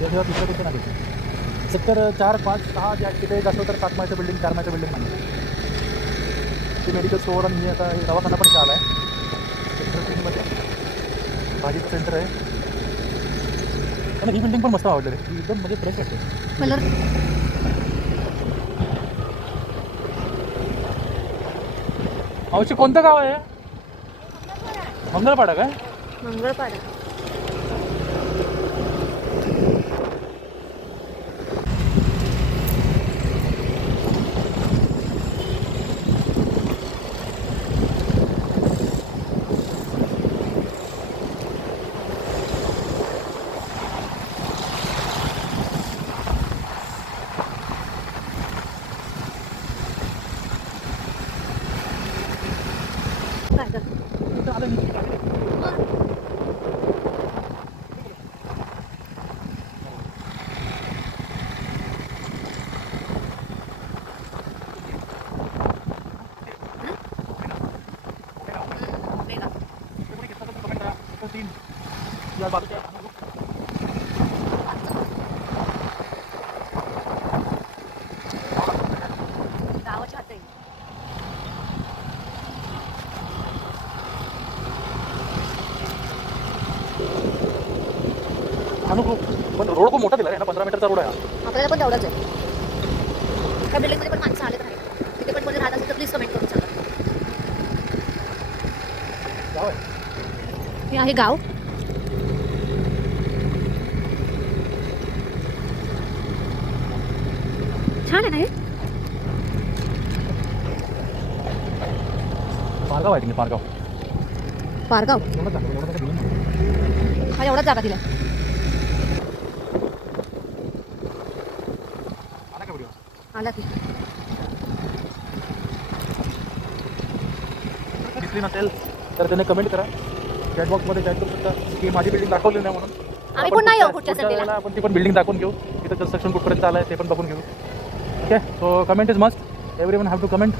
तेव्हा तिसरं कुठे नाही सेक्टर 4, 5, 6 ज्या तिथे जास्त तर 7 माळ्याचं बिल्डिंग 4 माळ्याचं बिल्डिंग नाही ते मेडिकल स्टोअर आणि हे आता दवाखाना पण इथं आला आहे सेक्टर 3मध्ये भाजीचं सेंटर आहे. आणि ही बिल्डिंग पण मस्त आवडली रे, ही एकदम म्हणजे फ्रेश वाटते कलर. मावशी कोणतं गाव आहे? मंगळपाडा काय? मंगळपाडा. इथं आलं मी. या बाजूच्या गावाच्या हात आहे. पण रोड खूप मोठा दिला आहे ना, 15 मीटरचा रोड आहे आपल्याला पण तेवढंच आहे. त्या बिल्डिंगमध्ये पण माणसं आलेत नाही. तिथे पण कोणी राहत असेल तर प्लीज कमेंट करून सांगा. गाव आहे. हे आहे गाव. छान आहे ना हे. पारगाव आहे तिकडे, पारगाव. पारगाव एवढंच आहे, एवढं काय दिलं. हा एवढाच जागा दिला. आला का व्हिडिओ? आला की. दिसली नसेल तर त्याने कमेंट करा, चॅट बॉक्समध्ये चॅट करू शकता की माझी बिल्डिंग दाखवली नाही म्हणून. आम्ही पुन्हा येऊ पुढच्या संडेला. वेळेला आपण ती पण बिल्डिंग दाखवून घेऊ, तिथं कन्स्ट्रक्शन कुठपर्यंत आलं आहे ते पण बघून घेऊ. Okay, so comment is must, everyone have to comment.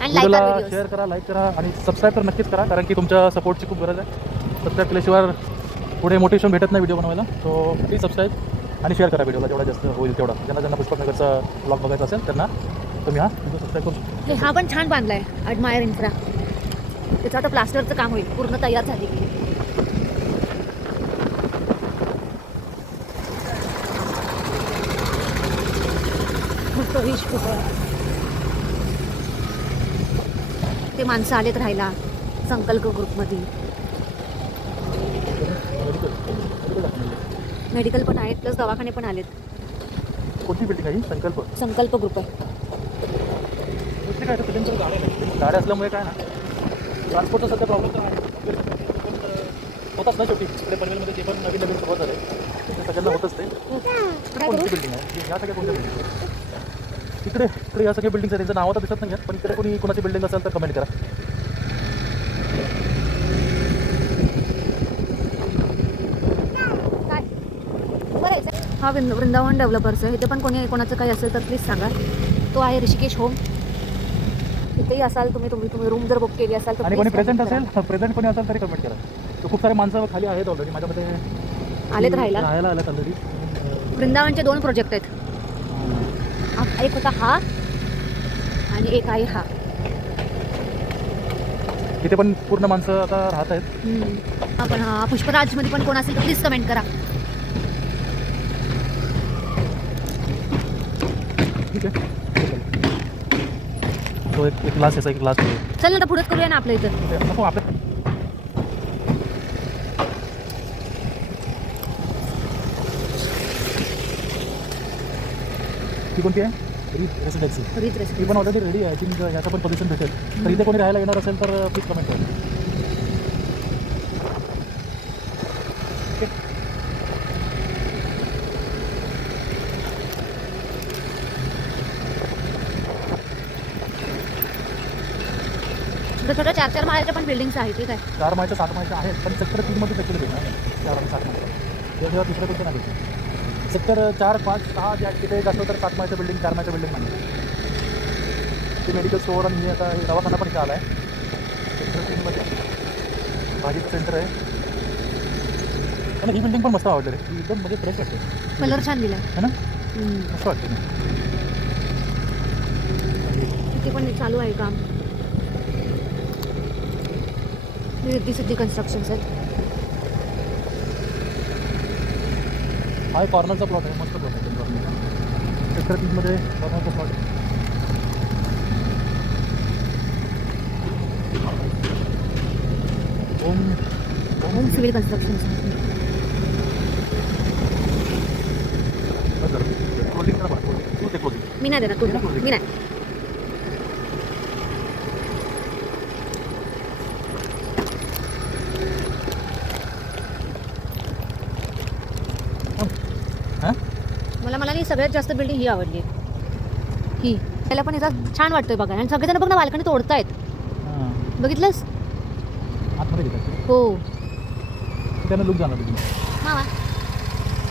आणि व्हिडिओला लाईक शेअर करा, लाईक करा आणि सबस्क्राईब तर नक्कीच करा, कारण की तुमच्या सपोर्टची खूप गरज आहे. सबस्क्राईब केल्याशिवाय पुढे मोटिवेशन भेटत नाही व्हिडिओ बनवायला. सो प्लीज सबस्क्राईब आणि शेअर करा व्हिडिओला, जेवढा जास्त होईल तेवढा. ज्यांना पुष्पनगरचा ब्लॉग बघायचा असेल त्यांना तुम्ही व्हिडिओ सबस्क्राईब करू शकता. हे हा पण छान बांधलाय अडमायर इन्फ्रा. त्याचं आता प्लास्टरचं काम होईल, पूर्ण तयार झाली की. मस्त विश खूप आहे. ते माणसं आलेत राहायला संकल्प ग्रुपमध्ये. मेडिकल पण आहेत प्लस दवाखाने पण आलेत. कोणती बिल्डिंग आहे ही? संकल्प ग्रुप आहे. दुसरी काय तर तिथे गाड्या नाही, गाड्या असल्यामुळे काय ना ट्रान्सपोर्टचा सध्या प्रॉब्लेम तर आहे. होतच ना शेवटी इकडे पनवेलमध्ये जे पण नवीन नवीन सुरुवात झाले ते सगळ्यांना होतच ते. कोणती बिल्डिंग आहे ह्या सगळ्या कोणत्या बिल्डिंग आहे? इकडे इकडे या सगळ्या बिल्डिंग आहे, त्यांचं नाव तर दिसत नाही, पण इकडे कोणी कोणाची बिल्डिंग असेल तर कमेंट करा. हा वृंदावन डेव्हलपर्स आहे. इथे पण कोणाचं काही असेल तर प्लीज सांगा. तो आहे ऋषिकेश होम. इथेही असाल तुम्ही रूम जर बुक केली असाल तर आणि कोणी please प्रेझेंट comment करा. असेल, प्रेझेंट कोणी असेल तरी कमेंट करा. तर खूप सारे माणसं खाली आहेत ऑलरेडी, माझ्यामध्ये आलेत राहायला. आलेत ऑलरेडी. वृंदावनचे 2 प्रोजेक्ट आहेत. एक होता हा आणि एक आहे हा. तिथे पण पूर्ण माणसं आता राहत आहेत. आपण हा पुष्पराजमध्ये पण कोण असेल तर प्लीज कमेंट करा. ठीक आहे, तो एक क्लास याचा एक क्लास आहे. चल ना, तर पुढेच करूया ना आपल्या इथं. नको आपल्या ती कोणती आहे? रेसिडेन्सी. ती पण ऑलरेडी रेडी आहे. आय थिंक याचं पण पोझिशन भेटेल. तर इथे कोणी राहायला येणार असेल तर प्लीज कमेंट करा. छोट्या 4-4 माळ्याच्या पण बिल्डिंग्स आहेत. ठीक आहे. 4 माळ्याच्या 7 माळ्याच्या आहेत, पण सेक्टर 3मध्ये ॲक्च्युली भेटणार 4 आणि 7 माळ्या. तेव्हा तिसरं कुठे नाही भेटणार. सेक्टर 4, 5, 6 ज्या तिथे जास्त तर 7 माळ्याचं बिल्डिंग 4 माळ्याचं बिल्डिंग नाही ते मेडिकल स्टोअर आणि हे आता दवाखाना पण इथं आला आहे सेक्टर 3मध्ये भाजीचं सेंटर आहे. आणि ही बिल्डिंग पण मस्त आवडली रे, एकदम म्हणजे फ्रेश वाटते कलर छान दिला है ना, मस्त वाटते ना. इथे पण चालू आहे काम. रिद्धी सिद्धी कन्स्ट्रक्शन्स आहेत. हा एक कॉर्नरचा प्लॉट आहे, मस्त प्लॉट आहे कॉर्नरचा. सेक्टर 3मध्ये कॉर्नरचा प्लॉट आहे. Home civil constructions. क्लोजिंग करा बरं, तू ते क्लोजिंग. मी नाही देणार तू, मी नाही. हां मला नाही सगळ्यात जास्त बिल्डिंग ही आवडली. ही त्याला पण याचा छान वाटतोय बघा. आणि सगळेजण बघ ना बाल्कनी तोडतायत, हां बघितलंस? आतमध्ये घेतात हो त्यानं लुक जाणार तुम्ही. मामा.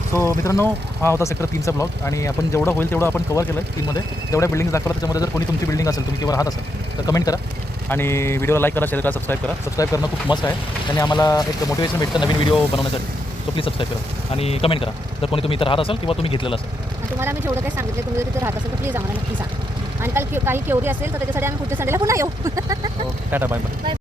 सो मित्रांनो, हा होता सेक्टर 3चा ब्लॉग आणि आपण जेवढं होईल तेवढं आपण कवर केलं आहे 3मध्ये. जेवढ्या बिल्डिंग दाखवलं त्याच्यामध्ये जर कोणी तुमची बिल्डिंग असेल, तुम्ही किंवा राहत असाल तर कमेंट करा आणि व्हिडिओला लाईक करा, शेअर करा, सबस्क्राईब करा. सबस्क्राईब करणं खूप मस्त आहे, त्याने आम्हाला एक मोटिवेशन भेटतं नवीन व्हिडिओ बनवण्यासाठी. सो प्लीज सबस्क्राईब करा आणि कमेंट करा जर कोणी तुम्ही इथं राहत असाल किंवा तुम्ही घेतलेलं असेल. तुम्हाला मी जेवढं काही सांगितलं, तुम्ही जर तिथे राहत असेल तर प्लीज आम्हाला नक्की सांगा. आणि काही क्युरी असेल तर त्याच्यासाठी आम्ही पुढच्या संडेला पुन्हा येऊ. Tata bye bye.